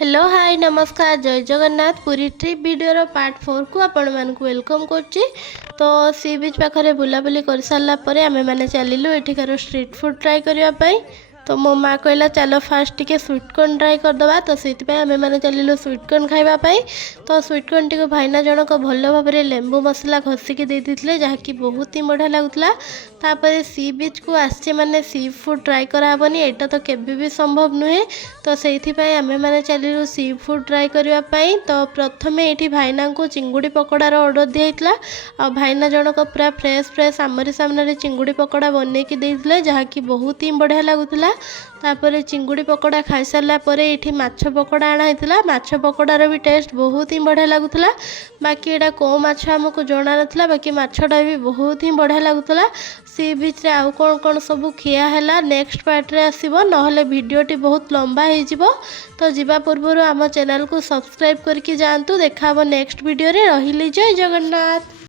Hello hi नमस्कार जय जगन्नाथ पूरी ट्रिप वीडियो पार्ट 4 को आपण मानक वेलकम करछि। तो सी बीच पाखरे बुलाबुली कर सारा पर आमे माने चलिलु एठिकार स्ट्रीट फूड ट्राई करिया पई। तो मो माँ कहला चलो फास्ट टिके स्वीट कॉर्न ट्राई करदे तो से आमे माने चलिलु स्वीट कॉर्न खाइबा पई। तो स्वीट कॉर्न टी भाईना जनक भल भाव में लेंबू मसला घसिकी देते जहाँकि बहुत ही बढ़िया लगुला। तापर सी बीच को आसचे माने सी फूड ट्राई कराबनी एटा तो केबे भी संभव नुहे। तो से आमे माने चलिलु सी फूड ट्राई करने। तो प्रथमे ये भाईना को चिंगुड़ी पकोड़ार ऑर्डर दिया आ भाईना जनक पूरा फ्रेश फ्रेश आमरी सामने चिंगुड़ी पकोड़ा बनईकी देते जहाँकि बहुत ही बढ़िया लगुला। तापर चिंगुड़ी पकोड़ा खाई सारा पर ये माछ पकोड़ा आना माछ पकोड़ार भी टेस्ट बहुत ही बढ़िया लगुला। बाकी यहाँ कौ माछ आमको जना नाला बाकी माछटा भी बहुत ही बढ़िया लगुला। सी बीच रे आउ कौन कौन सब खिया है नेक्स्ट पार्ट रे आसीबो नहले वीडियोटी बहुत लंबा हो। तो जीवा पूर्व आम चैनल को सब्सक्राइब करके जातु देखा नेक्स्ट वीडियो रे। रहिली जय जगन्नाथ।